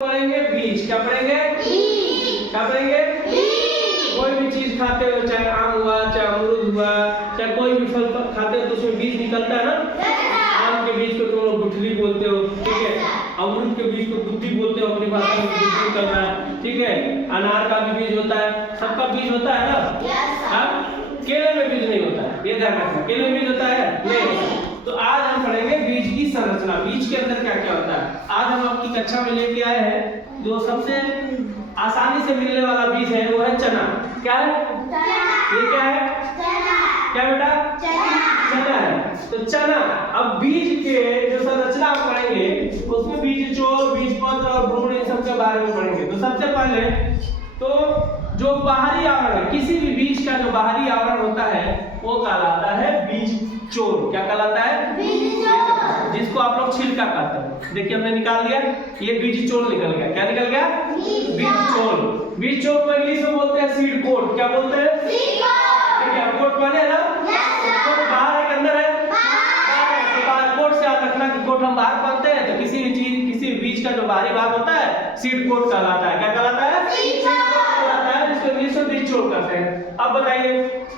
पढ़ेंगे बीज। क्या पढ़ेंगे? क्या पढ़ेंगे? कोई भी चीज खाते हो, चाहे आम हुआ, चाहे अमरूद हुआ, चाहे कोई भी फल खाते हो तो उसमें बीज निकलता है ना। आम के बीज को तुम लोग गुठली बोलते हो, ठीक है। अमरूद के बीज को गुद्दी बोलते हो, अपनी भाषा में गुद्दी निकलता है, ठीक है। अनार का भी बीज होता है, सबका बीज होता है ना। हाँ, केले में बीज नहीं होता है, ये ध्यान रखना। केले में बीज होता है? नहीं। तो आज हम पढ़ेंगे बीज की संरचना, बीज के अंदर क्या क्या होता है। आज हम आपकी कक्षा में लेके आए हैं जो सबसे आसानी से मिलने वाला बीज है, वो है चना। क्या है? ये क्या है? क्या बेटा? चना है। तो चना, अब बीज के जो संरचना आप पढ़ेंगे उसमें बीज चोल, बीज पत्र और भ्रूण, इन सब के बारे में पढ़ेंगे। तो सबसे पहले तो जो बाहरी आवरण, किसी भी बीज का जो बाहरी आवरण होता है वो कहलाता है बीज चोल। क्या कहलाता है? बीज चोल, जिसको आप लोग छिलका कहते हैं। देखिए हमने निकाल दिया, ये बीज चोल निकल गया। क्या निकल गया? बीज चोल। बीज चोल को इंग्लिश में बोलते हैं सीड कोट। क्या बोलते हैं? Seed coat. ठीक है, कोट माने ना? कोट बाहर है कि अंदर है? बाहर है। तो बाहर कोट से याद रखना कि कोट हम बाहर पहनते हैं, तो किसी भी चीज, किसी भी बीज का जो बाहरी भाग होता है सीड कोट कहलाता है। क्या कहलाता है? सीड कोट कहलाता है, जिसको इंग्लिश में बीज चोल कहते हैं। अब बताइए,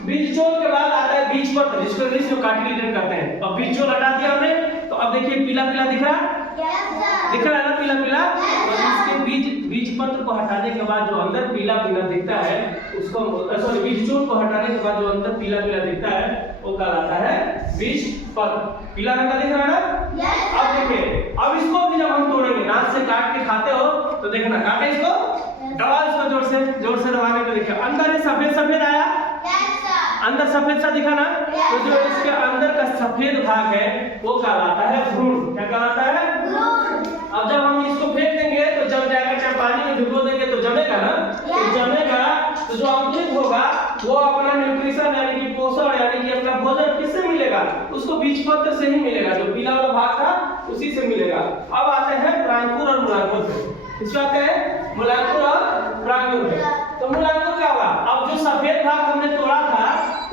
बीज चोल के बाद आता है बीज पत्र, जिसको इंग्लिश में कार्टिलेज कहते हैं। अब बीज चोल हटा दिया हमने, तो अब देखिए पीला पीला दिख रहा है? दिख रहा है ना पीला पीला? और इसके बीज पत्र को हटाने के बाद जो अंदर पीला पीला दिखता है उसको, सॉरी, बीज चोल को हटाने के बाद जो अंदर पीला पीला दिखता है वो कहलाता है बीज पत्र। पीला रंग का दिख रहा है ना? अब देखिए, अब इसको भी जब हम तोड़ेंगे, दांत से काट के खाते हो तो देखना, काटे इसको, दबा इसको जोर से दबाने पे देखिए अंदर सफेद सफेद आया, अंदर सफेद सा दिखा ना। तो जो इसके अंदर का सफेद भाग है वो कहलाता है भ्रूण। क्या कहलाता है? अब जब हम इसको फेंक देंगे तो जम जाएगा, चाहे पानी में भिगो देंगे तो जमेगा ना। तो जमेगा तो जो अंकुरित होगा वो अपना न्यूट्रिशन यानी कि पोषण यानी कि अपना भोजन किससे मिलेगा? उसको बीज पत्र से ही मिलेगा, जो पीला वाला भाग था उसी से मिलेगा। अब आते हैं प्रांकुर और मूलांकुर पे। इसमें आते हैं मूलांकुर और प्रांकुर पे। तो मूलांकुर क्या होगा? अब जो सफेद भाग हमने तोड़ा था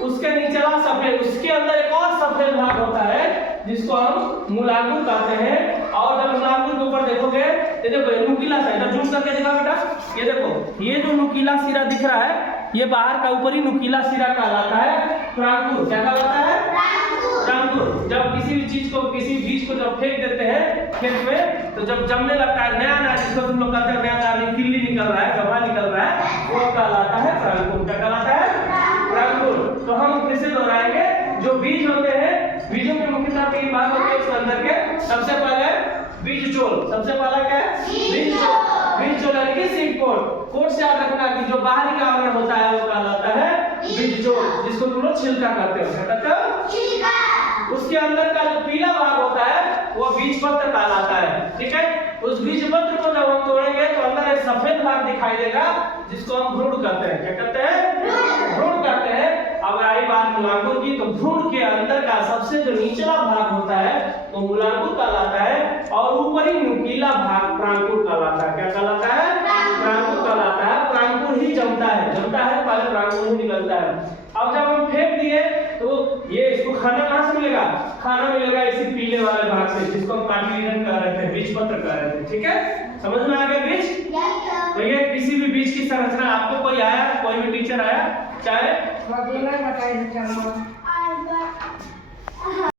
उसके नीचला सफेद, उसके अंदर एक और सफेद भाग होता है जिसको हम मूलांकुर कहते हैं। और जब मूलांकुर के ऊपर देखोगे, ये देखो नुकीला सा, इधर जूम करके दिखा बेटा, ये देखो, ये जो नुकीला सिरा दिख रहा है ये बाहर का ऊपरी नुकीला सिरा कहलाता है प्रांकुर। क्या कहलाता है? प्रांकुर। जब किसी भी चीज को, किसी बीज को जब फेंक देते हैं खेत में, तो जब जमने लगता है नया नया, जिसको तुम लोग कहते हैं नया नया किल्ली निकल रहा है, गभा निकल रहा है, वो कहलाता है प्रांकुर। क्या कहलाता है? प्रांकुर। तो हम फिर से दोहराएंगे, जो बीज होते हैं, बीजों के मुख्यतः तीन भाग होते हैं इसके अंदर के। सबसे पहले बीज चोल, सबसे पहला क्या है? बीज चोल। बीज चोल यानी कि सीड कोट। कोट से याद रखना कि जो बाहरी का आवरण होता है वो कहलाता है बीज चोल, जिसको तुम लोग छिलका कहते हो। क्या कहते हो? छिलका। उसके अंदर का जो पीला भाग होता है वो बीज पत्र कहलाता है, ठीक है। उस बीज पत्र को जब हम तोड़ेंगे तो अंदर एक सफेद भाग दिखाई देगा जिसको हम भ्रूण कहते हैं। क्या कहते हैं? भ्रूण कहते हैं। अब आई बात मूलांकुर की, तो भ्रूण के अंदर का सबसे जो निचला भाग होता है वो मूलांकुर कहलाता है, और ऊपरी नुकीला भाग प्रांकुर कहलाता है। क्या कहलाता है? प्रांकुर कहलाता है। प्रांकुर ही जमता है, पहले प्रांकुर ही निकलता है। अब जब हम फेंक दिए तो ये, इसको खाना कहाँ से मिलेगा? खाना मिलेगा इसी पीले वाले भाग से, जिसको हम कार्टिलेज कह रहे थे, बीज पत्र कह रहे थे, ठीक है। समझ में आ गया बीज? तो ये किसी भी बीज की संरचना, आपको कोई आया, कोई भी टीचर आया, चाहे